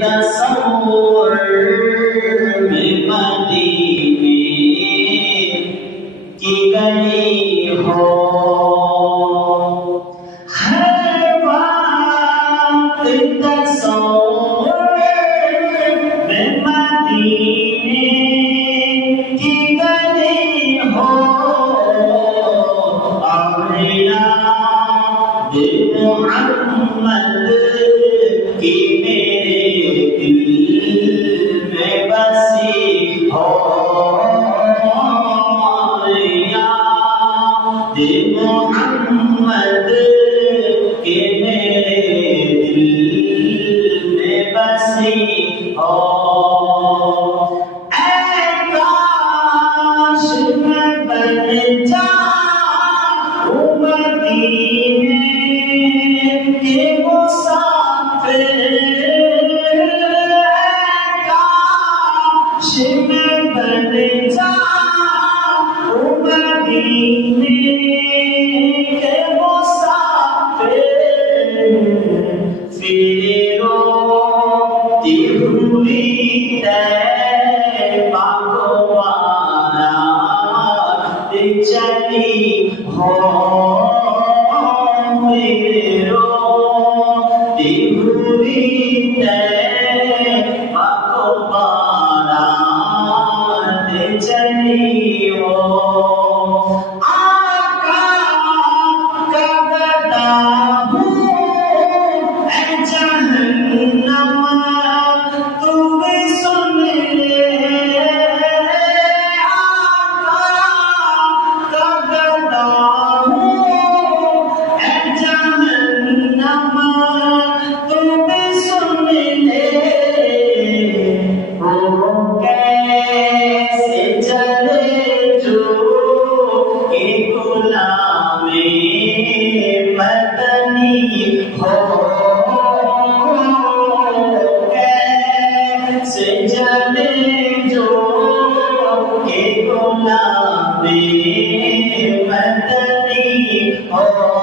तसव्वुर में मदीने की गली हो, हर बात तसव्वुर में मदीने की गली हो, और याद मोहम्मद की मेरे दिल में बसी हो, याद मोहम्मद के मेरे दिल में बसी हो। ऐ काश मैं बन जाऊं मदीने के मुसाफिर, काश मैं बन जाऊं मदीने के मुसाफिर, फिर रोती हुई तैबा को बारात चली हो, फिर रोती हुई तैबा को बारात चली हो। आका का गदा हूँ ऐ जहन्नम, तू भी सुन ले। आका का गदा हूँ ऐ जहन्नम, तू भी सुन ले। वो कैसे चले जो कि गुलामे मदनी हो, कैसे चले जो कि गुलामे मदनी हो।